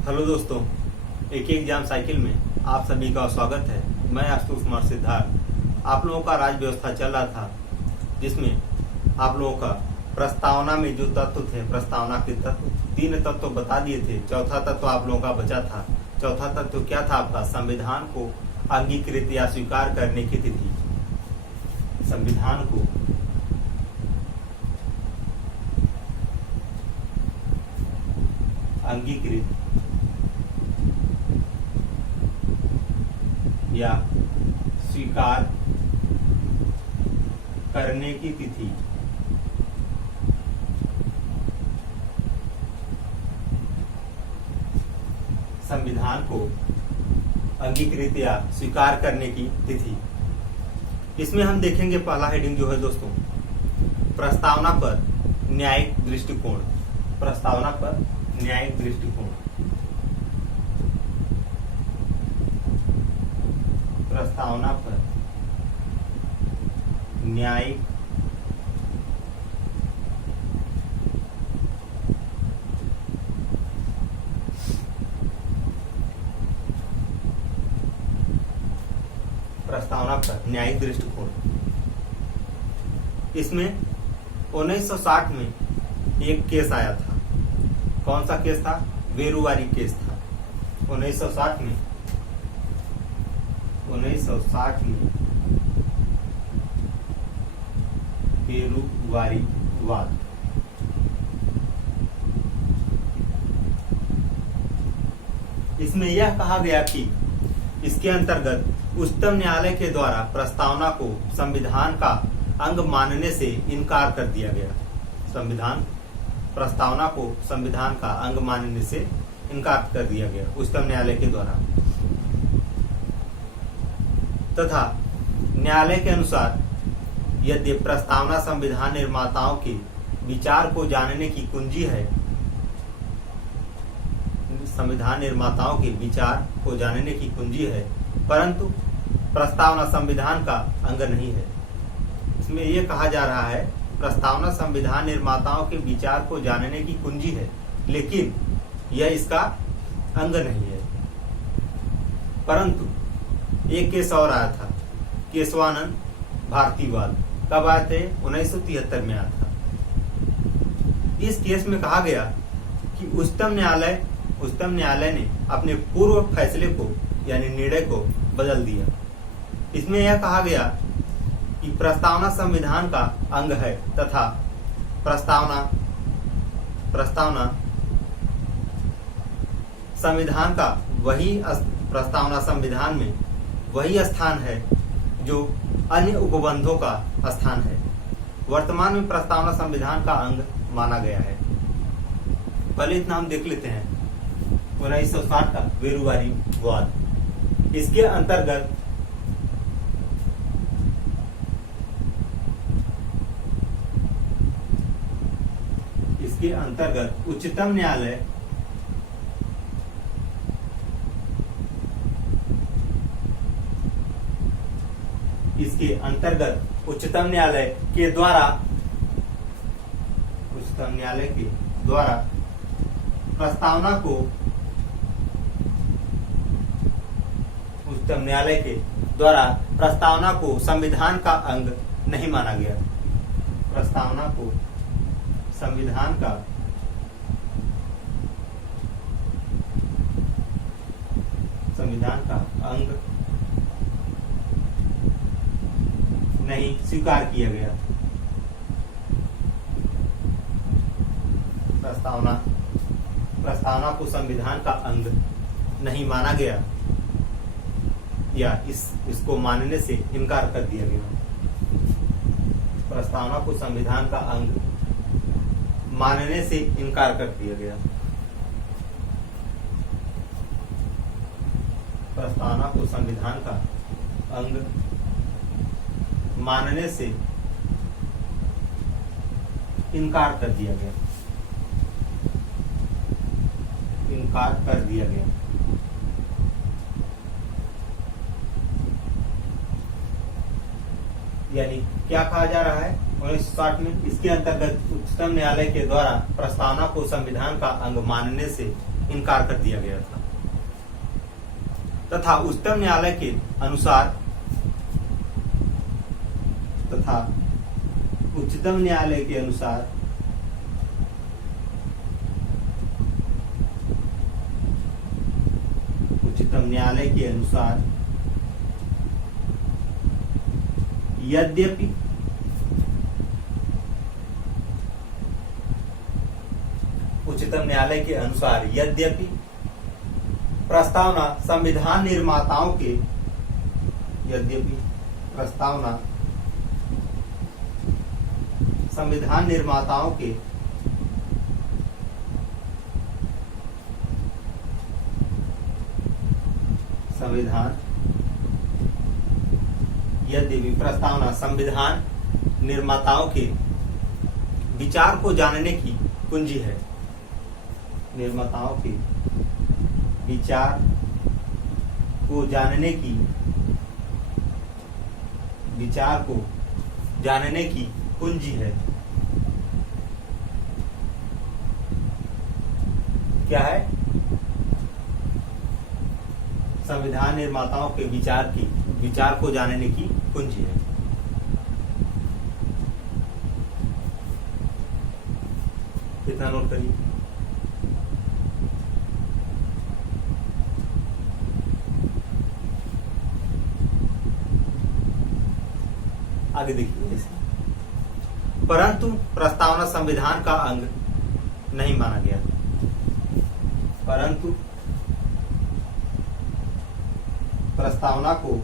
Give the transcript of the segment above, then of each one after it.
Hello दोस्तों, एक exam cycle में आप सभी का स्वागत है। मैं आशुतोष कुमार सिद्धार्थ। आप लोगों का राज्य व्यवस्था चल रहा था, जिसमें आप लोगों का प्रस्तावना में जो तत्व थे, प्रस्तावना के तत्व 3 तत्व बता दिए थे। चौथा तत्व आप लोगों का बचा था। चौथा तत्व क्या था आपका? संविधान को अंगीकृत या स्वीकार करने की तिथि। संविधान को अंगीकृत या स्वीकार करने की तिथि। संविधान को अंगीकृत या स्वीकार करने की तिथि। इसमें हम देखेंगे पहला हेडिंग जो है दोस्तों, प्रस्तावना पर न्यायिक दृष्टिकोण। प्रस्तावना पर न्यायिक दृष्टिकोण। प्रस्तावना पर न्यायिक प्रस्तावना पर न्यायिक दृष्टिकोण। इसमें 1960 में एक केस आया था। कौन सा केस था? वेरुवारी केस था। 1960 में वेरुवारी वाद। इसमें यह कहा गया कि इसके अंतर्गत उच्चतम न्यायालय के द्वारा प्रस्तावना को संविधान का अंग मानने से इनकार कर दिया गया। प्रस्तावना को संविधान का अंग मानने से इनकार कर दिया गया उच्चतम न्यायालय के द्वारा। तथा न्यायालय के अनुसार यदि प्रस्तावना संविधान निर्माताओं के विचार को जानने की कुंजी है, संविधान निर्माताओं के विचार को जानने की कुंजी है, परंतु प्रस्तावना संविधान का अंग नहीं है। इसमें यह कहा जा रहा है प्रस्तावना संविधान निर्माताओं के विचार को जानने की कुंजी है, लेकिन यह इसका अंग नहीं है। परंतु एक केस और आया था, केशवानंद भारतीवाद। कब आए थे? 1973 में आया था। इस केस में कहा गया कि उच्चतम न्यायालय ने अपने पूर्व फैसले को यानी निर्णय को बदल दिया। इसमें यह कहा गया कि प्रस्तावना संविधान का अंग है तथा प्रस्तावना संविधान का प्रस्तावना संविधान में वही स्थान है जो अन्य उपबंधों का स्थान है। वर्तमान में प्रस्तावना संविधान का अंग माना गया है। पहले इतना हम देख लेते हैं 1960 का वेरुवारी वाद। इसके अंतर्गत उच्चतम न्यायालय के द्वारा प्रस्तावना को संविधान का अंग नहीं माना गया। प्रस्तावना को संविधान का अंग नहीं स्वीकार किया गया। प्रस्तावना को संविधान का अंग नहीं माना गया या इसको मानने से इनकार कर दिया गया। प्रस्तावना को संविधान का अंग मानने से इनकार कर दिया गया। प्रस्तावना को संविधान का अंग मानने से इनकार कर दिया गया। यानी क्या कहा जा रहा है 1960 में? इसके अंतर्गत उच्चतम न्यायालय के द्वारा प्रस्तावना को संविधान का अंग मानने से इनकार कर दिया गया था तथा उच्चतम न्यायालय के अनुसार तथा उच्चतम न्यायालय के अनुसार उच्चतम न्यायालय के अनुसार यद्यपि उच्चतम न्यायालय के अनुसार यद्यपि प्रस्तावना संविधान निर्माताओं के यद्यपि प्रस्तावना संविधान निर्माताओं के यद्यपि प्रस्तावना संविधान निर्माताओं के विचार को जानने की कुंजी है, निर्माताओं के विचार को जानने की कुंजी है। क्या है? संविधान निर्माताओं के विचार को जानने की कुंजी है। कितना नोट करिए। आगे देखिए इसे। परंतु प्रस्तावना संविधान का अंग नहीं माना गया। परंतु प्रस्तावना को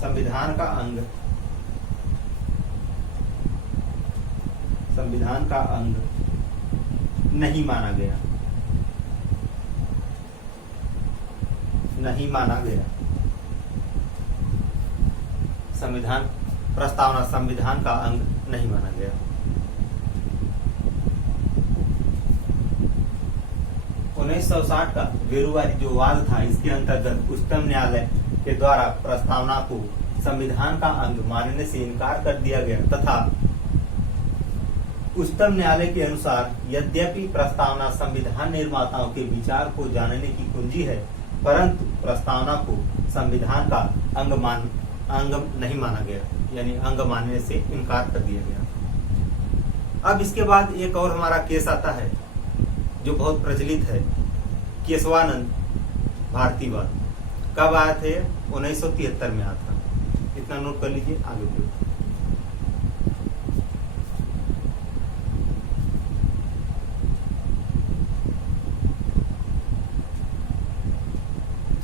संविधान का अंग नहीं माना गया। प्रस्तावना संविधान का अंग नहीं माना गया। 1960 का वेरुवारी जो वाद था, इसके अंतर्गत उच्चतम न्यायालय के द्वारा प्रस्तावना को संविधान का अंग मानने से इनकार कर दिया गया तथा उच्चतम न्यायालय के अनुसार यद्यपि प्रस्तावना संविधान निर्माताओं के विचार को जानने की कुंजी है, परंतु प्रस्तावना को संविधान का अंग नहीं माना गया, यानी अंग मानने से इनकार कर दिया गया। अब इसके बाद एक और हमारा केस आता है जो बहुत प्रचलित है, केशवानंद भारतीवाद। कब आया थे? 1973 में आया था। इतना नोट कर लीजिए। आगे बढ़ो।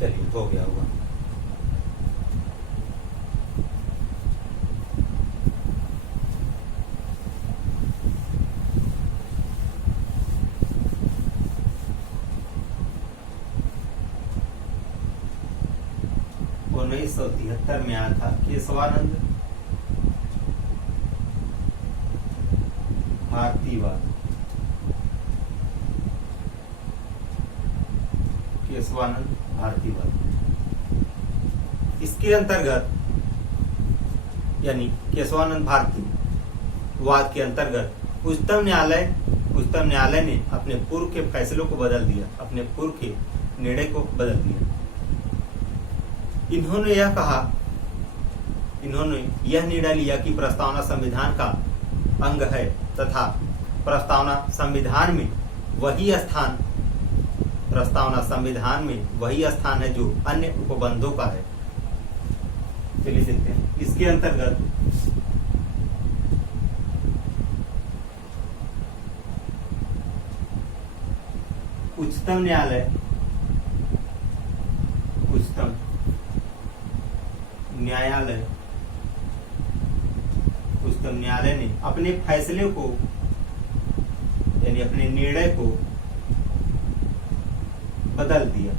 चलिए, हो गया होगा। उन्नीस 1973 में आया था केशवानंद भारतीवाद। केशवानंद भारतीवाद, इसके अंतर्गत यानी केशवानंद भारतीवाद के अंतर्गत उच्चतम न्यायालय ने अपने पूर्व के फैसलों को बदल दिया, अपने पूर्व के निर्णय को बदल दिया। इन्होंने यह निर्णय लिया कि प्रस्तावना संविधान का अंग है तथा प्रस्तावना संविधान में वही स्थान है जो अन्य उपबंधों का है। चलिए देखते हैं। इसके अंतर्गत उच्चतम न्यायालय ने अपने फैसले को यानी अपने निर्णय को बदल दिया।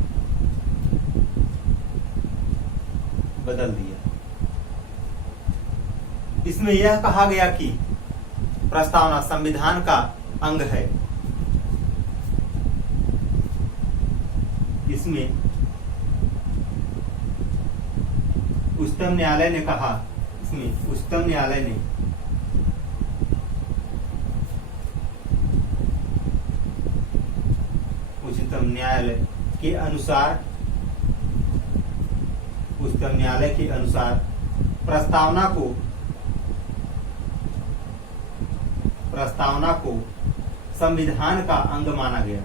इसमें यह कहा गया कि प्रस्तावना संविधान का अंग है। इसमें उच्चतम न्यायालय ने उच्चतम न्यायालय के अनुसार प्रस्तावना को संविधान का अंग माना गया।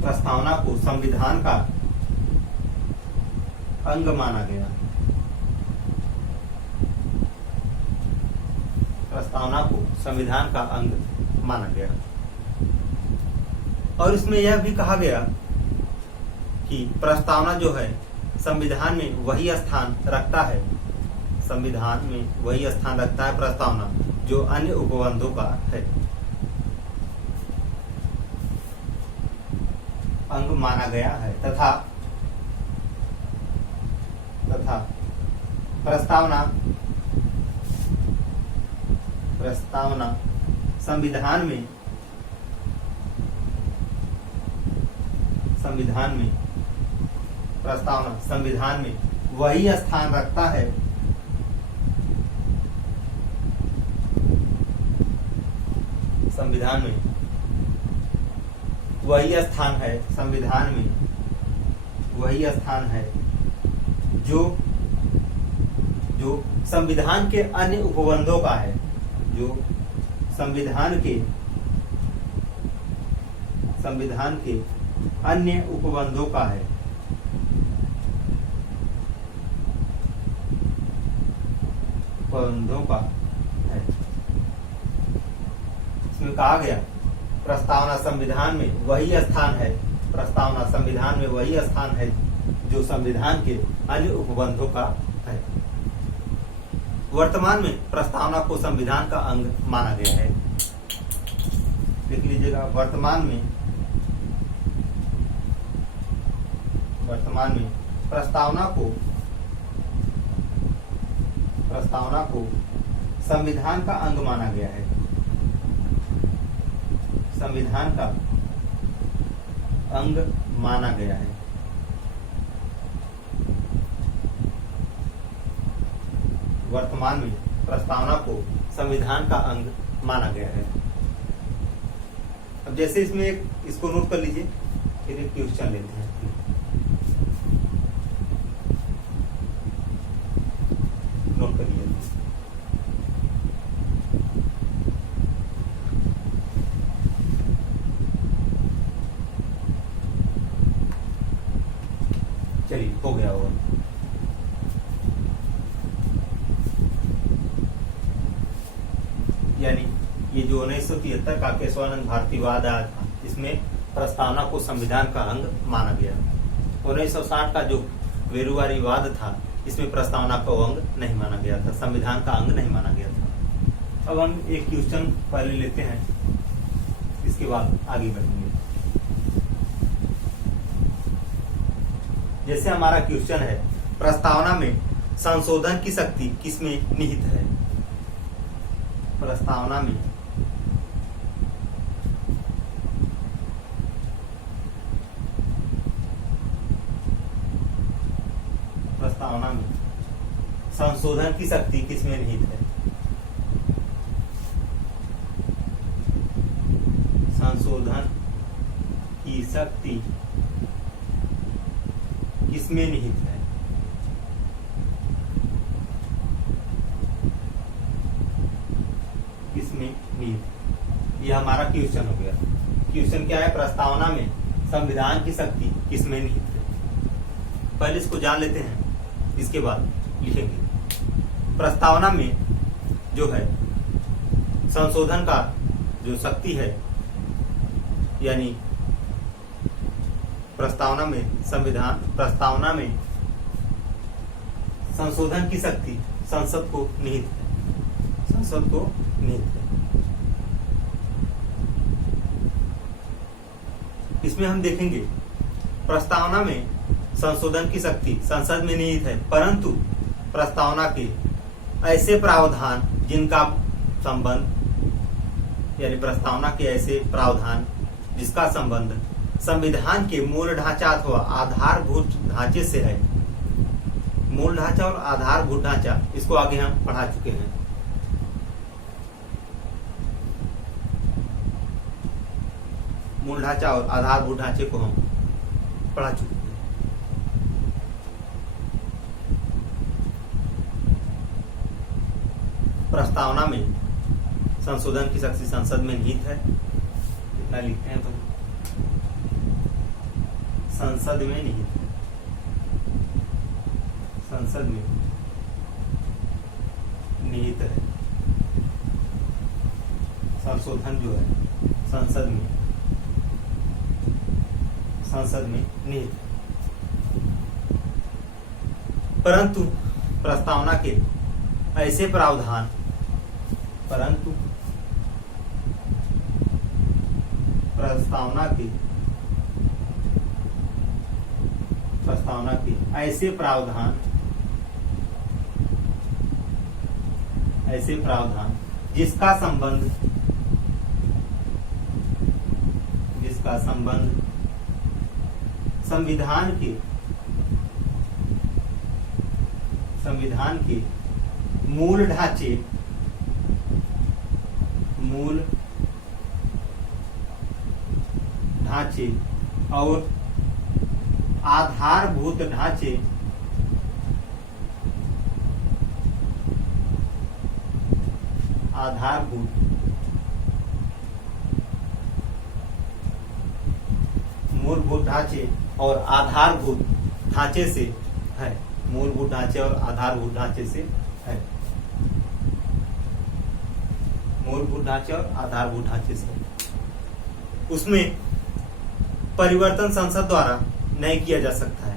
प्रस्तावना को संविधान का अंग माना गया। प्रस्तावना को संविधान का अंग माना गया। और इसमें यह भी कहा गया कि प्रस्तावना जो है संविधान में वही स्थान रखता है, संविधान में वही स्थान रखता है प्रस्तावना जो अन्य उपबंधों का है, अंग माना गया है। तथा प्रस्तावना संविधान में प्रस्तावना संविधान में वही स्थान रखता है संविधान में वही स्थान है संविधान में वही स्थान है जो संविधान के अन्य उपबंधों का है, जो संविधान के अन्य उपबंधों का है। उपबंधों का है। इसमें कहा गया प्रस्तावना संविधान में वही स्थान है, प्रस्तावना संविधान में वही स्थान है जो संविधान के अन्य उपबंधों का है। वर्तमान में प्रस्तावना को संविधान का अंग माना गया है। देख लीजिएगा, वर्तमान में प्रस्तावना को संविधान का अंग माना गया है। संविधान का अंग माना गया है। वर्तमान में प्रस्तावना को संविधान का अंग माना गया है। अब जैसे इसमें इसको नोट कर लीजिए, फिर एक क्वेश्चन लेते हैं। नोट कर लीजिए। चलिए, हो गया होगा। यानी ये जो 1973 का केशवानंद भारतीवाद आया था, इसमें प्रस्तावना को संविधान का अंग माना गया। 1960 का जो वेरुवारीवाद था, इसमें प्रस्तावना को अंग नहीं माना गया था, संविधान का अंग नहीं माना गया था। अब हम एक क्वेश्चन पहले लेते हैं, इसके बाद आगे बढ़ेंगे। जैसे हमारा क्वेश्चन है, प्रस्तावना में संशोधन की शक्ति किसमें निहित है? प्रस्तावना में संशोधन की शक्ति किसमें निहित है? संशोधन की शक्ति किसमें निहित है? किसमें निहित? यह हमारा क्वेश्चन हो गया। क्वेश्चन क्या है? प्रस्तावना में संविधान की शक्ति किसमें निहित है? पहले इसको जान लेते हैं, इसके बाद लिखेंगे। प्रस्तावना में जो है संशोधन का जो शक्ति है, यानी प्रस्तावना में संशोधन की शक्ति संसद को निहित है। संसद को निहित है। इसमें हम देखेंगे प्रस्तावना में संशोधन की शक्ति संसद में निहित है, परंतु प्रस्तावना के ऐसे प्रावधान जिनका संबंध, यानी प्रस्तावना के ऐसे प्रावधान जिसका संबंध संविधान के मूल ढांचा अथवा आधारभूत ढांचे से है। मूल ढांचा और आधारभूत ढांचा, इसको आगे हम पढ़ा चुके हैं। मूल ढांचा और आधारभूत ढांचे को हम पढ़ा चुके हैं। प्रस्तावना में संशोधन की शक्ति संसद में निहित है। कितना लिखते हैं भाई? संसद में निहित है। संसद में निहित है। संशोधन जो है संसद में निहित है। परंतु प्रस्तावना के ऐसे प्रावधान प्रस्तावना के ऐसे प्रावधान जिसका संबंध संविधान के मूल ढांचे और आधारभूत ढांचे मूलभूत ढांचे और आधारभूत ढांचे से है। मूलभूत ढांचे और आधारभूत ढांचे से है। मूलभूत ढांचे और आधारभूत ढांचे से उसमें परिवर्तन संसद द्वारा नहीं किया जा सकता है।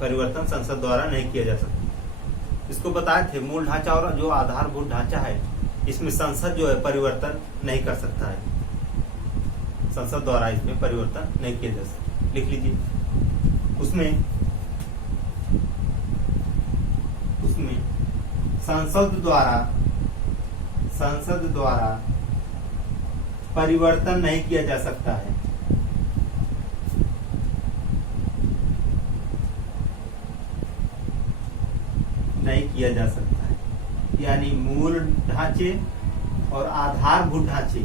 परिवर्तन संसद द्वारा नहीं किया जा सकता। इसको बताए थे मूल ढांचा और जो आधारभूत ढांचा है इसमें संसद जो है परिवर्तन नहीं कर सकता है। संसद द्वारा इसमें परिवर्तन नहीं किया जा सकता। लिख लीजिए। उसमें संसद द्वारा परिवर्तन नहीं किया जा सकता है। नहीं किया जा सकता है यानी मूल ढांचे और आधारभूत ढांचे,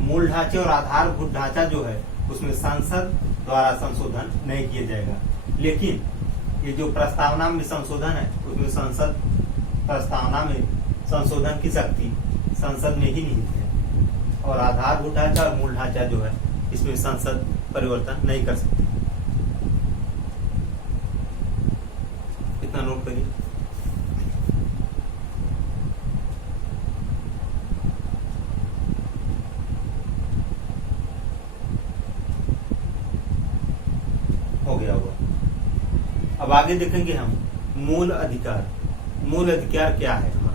मूल ढांचे और आधारभूत ढांचा जो है उसमें संसद द्वारा संशोधन नहीं किया जाएगा। लेकिन ये जो प्रस्तावना में संशोधन है उसमें प्रस्तावना में संशोधन की शक्ति संसद में ही निहित है और आधारभूत ढांचा और मूल ढांचा जो है इसमें संसद परिवर्तन नहीं कर सकती। इतना नोट करिए। हो गया होगा। अब आगे देखेंगे हम मूल अधिकार। मूल अधिकार क्या है हमारा?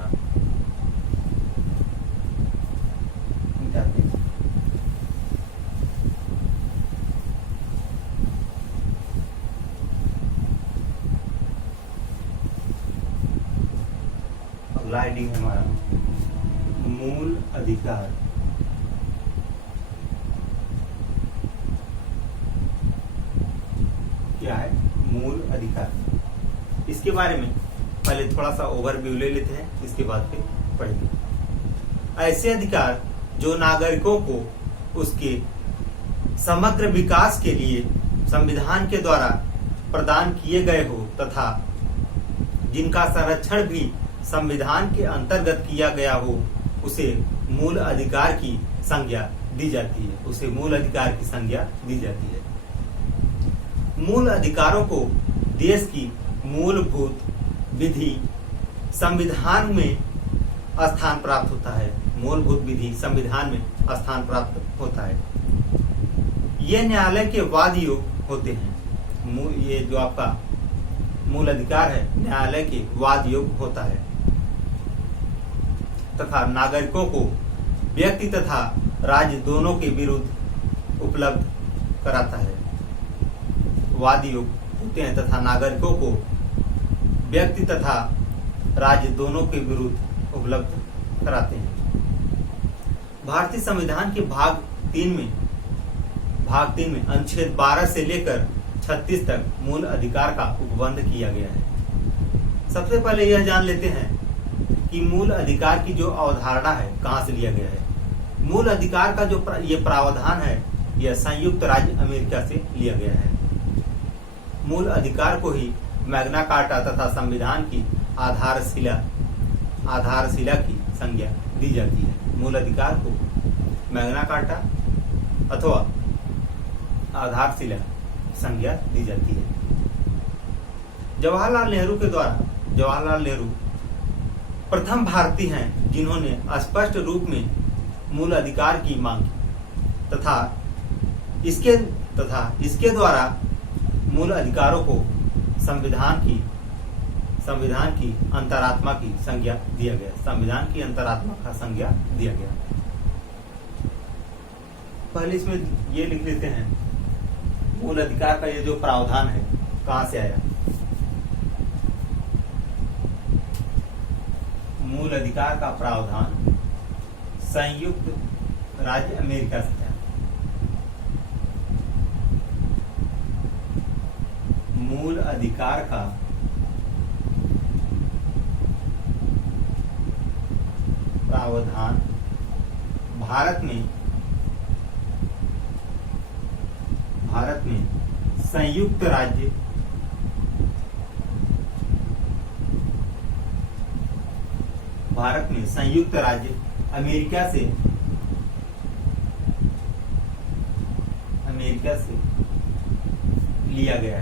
अगला हेडिंग है हमारा मूल अधिकार। क्या है मूल अधिकार? इसके बारे में पहले थोड़ा सा ओवरव्यू ले लेते हैं, इसके बाद फिर पढ़ेंगे। ऐसे अधिकार जो नागरिकों को उसके समग्र विकास के लिए संविधान के द्वारा प्रदान किए गए हो तथा जिनका संरक्षण भी संविधान के अंतर्गत किया गया हो उसे मूल अधिकार की संज्ञा दी जाती है। उसे मूल अधिकार की संज्ञा दी जाती है। मूल अधिकारों को देश की मूलभूत विधि संविधान में स्थान प्राप्त होता है। मूलभूत विधि संविधान में स्थान प्राप्त होता है। ये न्यायालय के वाद योग होते हैं। ये जो आपका मूल अधिकार है न्यायालय के वाद योग होता है तथा नागरिकों को व्यक्ति तथा राज्य दोनों के विरुद्ध उपलब्ध कराता है। वाद योग होते हैं तथा नागरिकों को व्यक्ति तथा राज्य दोनों के विरुद्ध उपलब्ध कराते हैं। भारतीय संविधान के भाग 3 में अनुच्छेद 12 से लेकर 36 तक मूल अधिकार का उपबंध किया गया है। सबसे पहले यह जान लेते हैं कि मूल अधिकार की जो अवधारणा है कहाँ से लिया गया है। मूल अधिकार का जो ये प्रावधान है यह संयुक्त राज्य अमेरिका से लिया गया है। मूल अधिकार को ही मैग्ना कार्टा तथा संविधान की आधारशिला की संज्ञा दी जाती है। मूल अधिकार को मैग्ना कार्टा अथवा आधारशिला संज्ञा दी जाती है। जवाहरलाल नेहरू प्रथम भारतीय हैं जिन्होंने स्पष्ट रूप में मूल अधिकार की मांग की तथा इसके द्वारा मूल अधिकारों को संविधान की अंतरात्मा की संज्ञा दिया गया। संविधान की अंतरात्मा का संज्ञा दिया गया। पहले इसमें ये लिख लेते हैं, मूल अधिकार का ये जो प्रावधान है कहां से आया। मूल अधिकार का प्रावधान संयुक्त राज्य अमेरिका से आया। मूल अधिकार का प्रावधान भारत में संयुक्त राज्य अमेरिका से लिया गया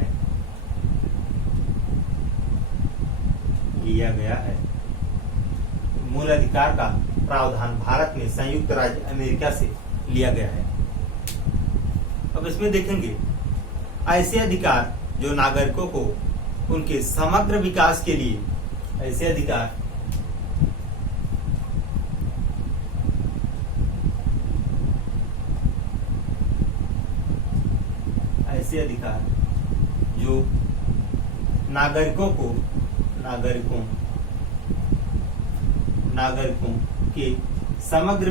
है। मूल अधिकार का प्रावधान भारत में संयुक्त राज्य अमेरिका से लिया गया है। अब इसमें देखेंगे ऐसे अधिकार जो नागरिकों को उनके समग्र विकास के लिए ऐसे अधिकार जो नागरिकों के समग्र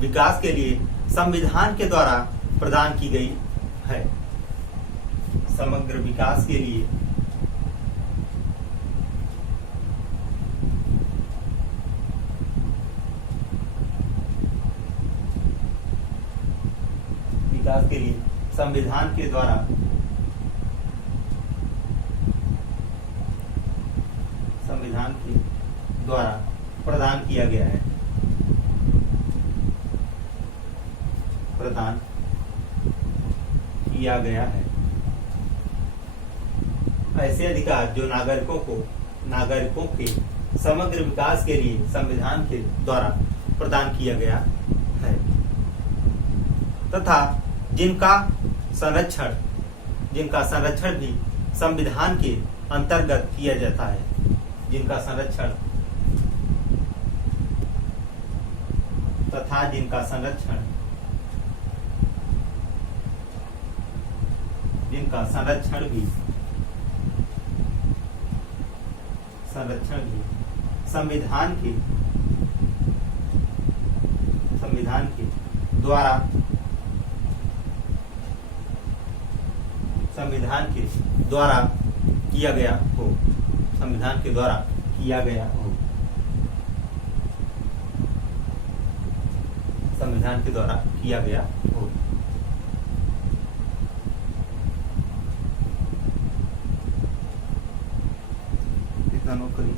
विकास के लिए संविधान के द्वारा प्रदान की गई है। समग्र विकास के लिए संविधान के द्वारा प्रदान किया गया है। ऐसे अधिकार जो नागरिकों के समग्र विकास के लिए संविधान के द्वारा प्रदान किया गया है तथा जिनका संरक्षण भी संविधान के अंतर्गत किया जाता है। जिनका संरक्षण भी संविधान के द्वारा किया गया हो। संविधान के द्वारा किया गया हो। इतना नोट करिए।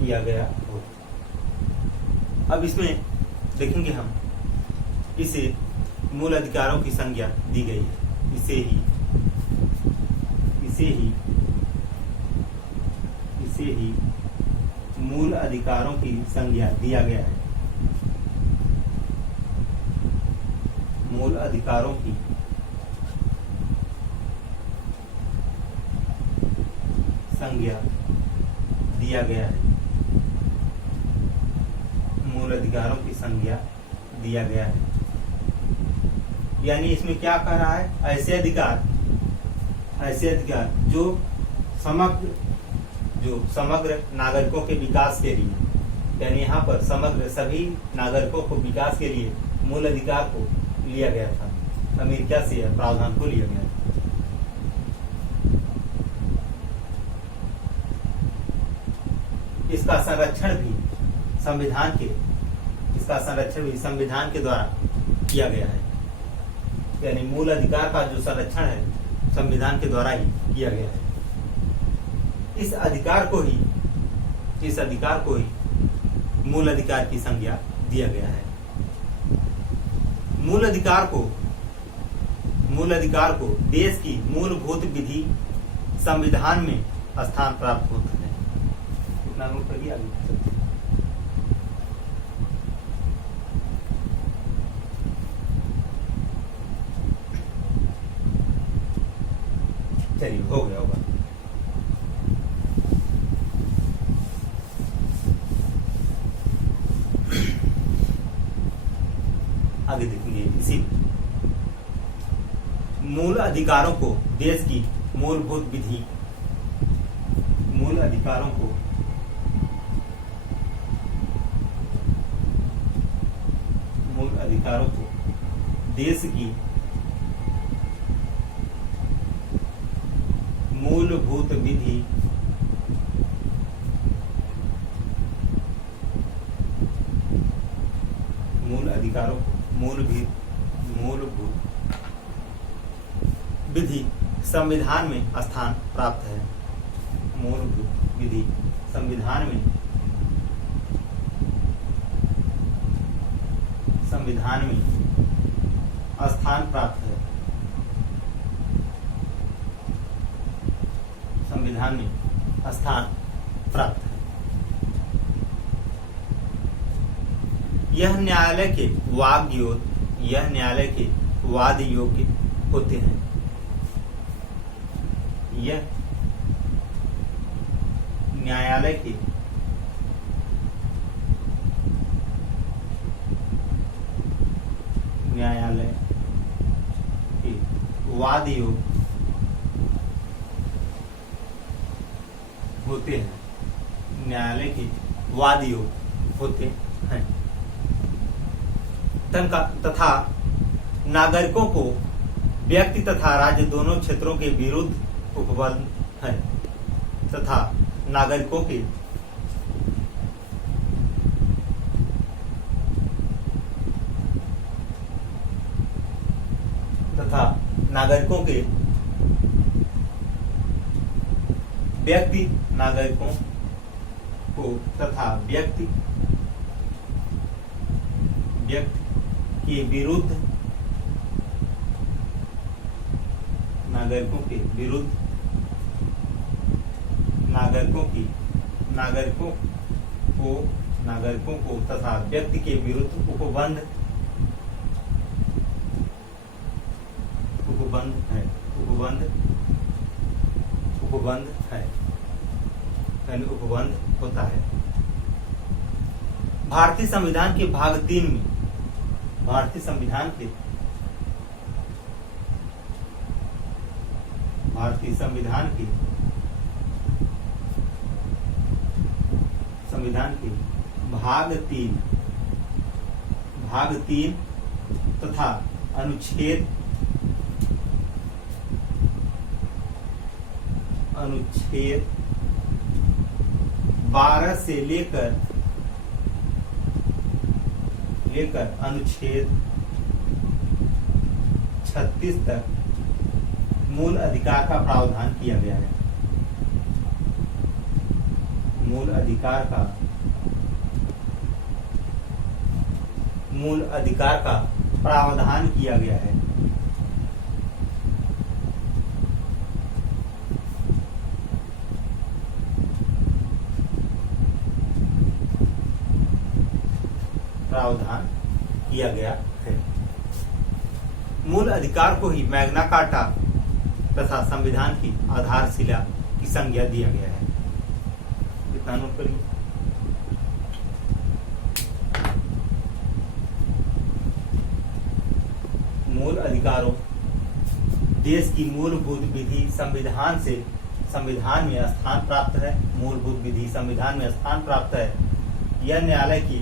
किया गया हो। अब इसमें देखेंगे हम, इसे मूल अधिकारों की संज्ञा दी गई है। इसे ही मूल अधिकारों की संज्ञा दिया गया है। मूल अधिकारों की संज्ञा दिया गया है। मूल अधिकारों की संज्ञा दिया गया है। यानी इसमें क्या कह रहा है, ऐसे अधिकार जो समग्र नागरिकों के विकास के लिए, यानी यहाँ पर समग्र सभी नागरिकों को विकास के लिए मूल अधिकार को लिया गया था, अमेरिका से यह प्रावधान को लिया गया। इसका संरक्षण भी संविधान के द्वारा किया गया है। यानी मूल अधिकार का जो संरक्षण है संविधान के द्वारा ही किया गया है। इस अधिकार को ही मूल अधिकार की संज्ञा दिया गया है। मूल अधिकार को देश की मूलभूत विधि संविधान में स्थान प्राप्त होता है। इतना नोट करिए, आगे चलते हैं। चलिए, हो गया होगा। आगे देखेंगे। इसी मूल अधिकारों को देश की मूलभूत विधि, मूल अधिकारों को देश की मूलभूत विधि मूलभूत विधि संविधान में स्थान प्राप्त है। मूलभूत विधि संविधान में स्थान प्राप्त है। संविधान में स्थान प्राप्त है। यह न्यायालय के वाद योग्य होते हैं। यह न्यायालय के वाद योग्य होते हैं। न्यायालय के वाद योग्य होते हैं तथा नागरिकों को व्यक्ति तथा राज्य दोनों क्षेत्रों के विरुद्ध उपबद्ध है। तथा नागरिकों के व्यक्ति के विरुद्ध नागरिकों को तथा व्यक्ति के विरुद्ध उपबंध होता है। भारतीय संविधान के भाग 3 में भारतीय संविधान के भाग 3 तथा अनुच्छेद 12 से लेकर अनुच्छेद 36 तक मूल अधिकार का प्रावधान किया गया है। मूल अधिकार का प्रावधान किया गया है। मूल अधिकार को ही मैग्ना कार्टा तथा संविधान की आधारशिला की संज्ञा दिया गया है। इतना नोट करिए। मूल अधिकारों, देश की मूलभूत विधि संविधान में स्थान प्राप्त है। मूलभूत विधि संविधान में स्थान प्राप्त है। यह न्यायालय के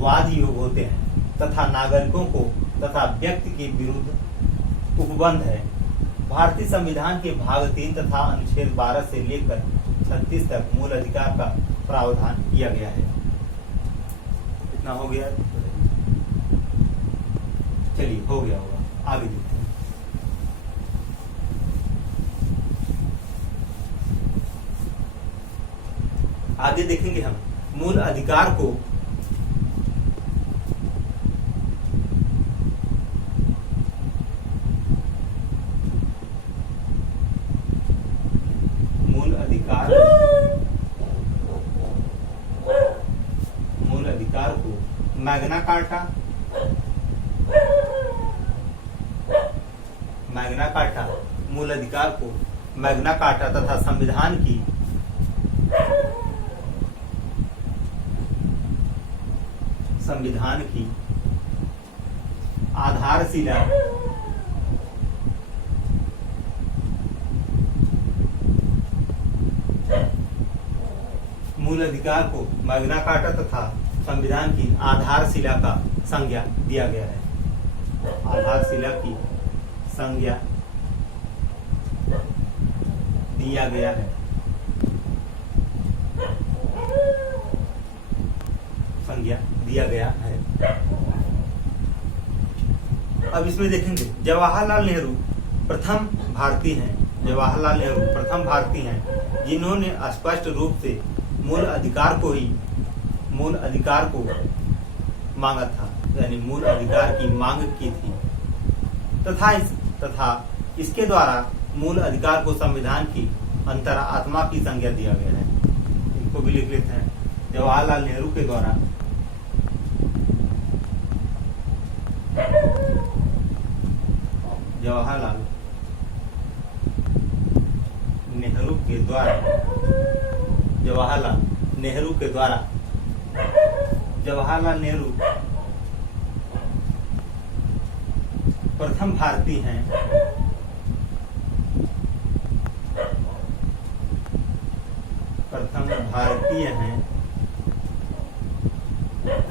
वाद योग होते हैं तथा नागरिकों को तथा व्यक्ति के विरुद्ध उपबंध है। भारतीय संविधान के भाग 3 तथा अनुच्छेद 12 से लेकर 36 तक मूल अधिकार का प्रावधान किया गया है। इतना हो गया? चलिए, हो गया होगा, आगे देखते हैं। आगे देखेंगे हम मूल अधिकार को मैग्ना कार्टा मूल अधिकार को मैग्ना कार्टा तथा संविधान की आधारशिला मूल अधिकार को मैग्ना कार्टा तथा संविधान की आधारशिला का संज्ञा दिया गया है। आधारशिला की संज्ञा दिया गया है। संज्ञा दिया गया है। अब इसमें देखेंगे जवाहरलाल नेहरू प्रथम भारतीय हैं। जवाहरलाल नेहरू प्रथम भारतीय हैं जिन्होंने स्पष्ट रूप से मूल अधिकार को मांगा था, यानी मूल अधिकार की मांग की थी तथा इसके द्वारा मूल अधिकार को संविधान की अंतरात्मा की संज्ञा दिया गया है। इनको भी लिख लेते हैं। जवाहरलाल नेहरू के द्वारा जवाहरलाल नेहरू प्रथम भारतीय हैं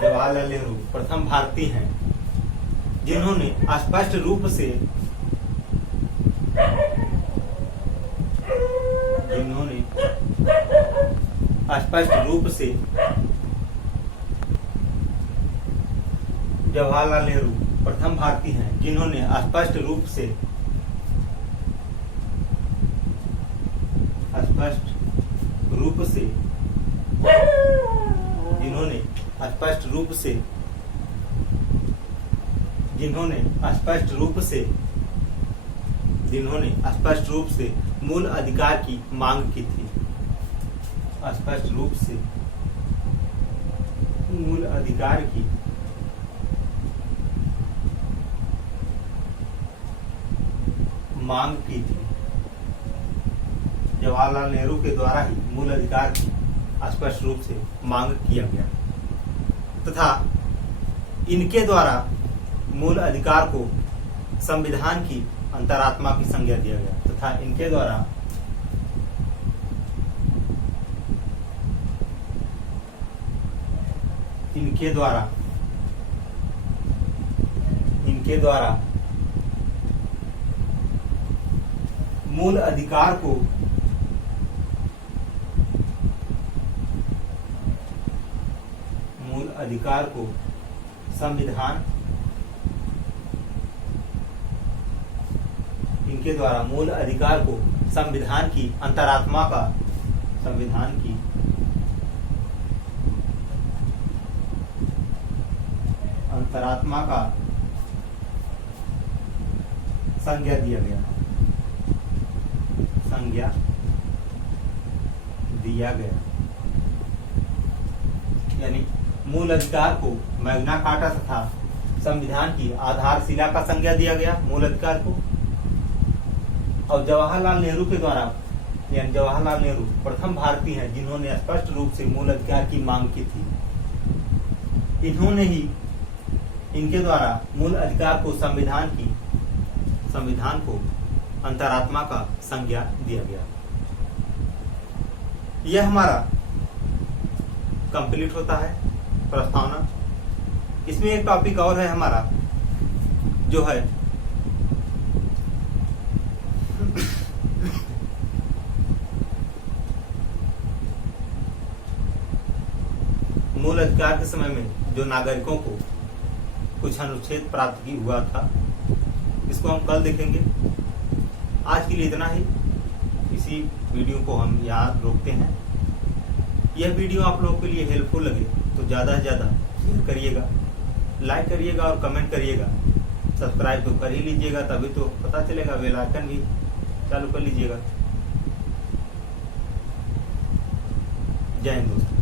जवाहरलाल नेहरू प्रथम भारतीय हैं जिन्होंने स्पष्ट रूप से जवाहरलाल नेहरू प्रथम भारतीय हैं जिन्होंने स्पष्ट रूप से मूल अधिकार की मांग की थी। स्पष्ट रूप से मूल अधिकार की मांग की थी। जवाहरलाल नेहरू के द्वारा ही मूल अधिकार की स्पष्ट रूप से मांग किया गया तथा इनके द्वारा मूल अधिकार को संविधान की अंतरात्मा की संज्ञा दिया गया तथा इनके द्वारा मूल अधिकार को संविधान इनके द्वारा मूल अधिकार को संविधान की अंतरात्मा का संज्ञा दिया गया यानी मूल अधिकार को मैग्ना कार्टा तथा संविधान की आधारशिला का संज्ञा दिया गया मूल अधिकार को। और जवाहरलाल नेहरू के द्वारा यानी जवाहरलाल नेहरू प्रथम भारतीय हैं जिन्होंने स्पष्ट रूप से मूल अधिकार की मांग की थी। इन्होंने ही इनके द्वारा मूल अधिकार को संविधान की संविधान को अंतरात्मा का संज्ञा दिया गया। यह हमारा कंप्लीट होता है प्रस्तावना। इसमें एक टॉपिक और है हमारा, जो है मूल अधिकार के समय में जो नागरिकों को कुछ अनुच्छेद प्राप्त की हुआ था, इसको हम कल देखेंगे। आज के लिए इतना ही। इसी वीडियो को हम यहाँ रोकते हैं। यह वीडियो आप लोगों के लिए हेल्पफुल लगे तो ज़्यादा से ज़्यादा शेयर करिएगा, लाइक करिएगा और कमेंट करिएगा। सब्सक्राइब तो कर ही लीजिएगा, तभी तो पता चलेगा। बेल आइकन भी चालू कर लीजिएगा। जय हिंद दोस्तों।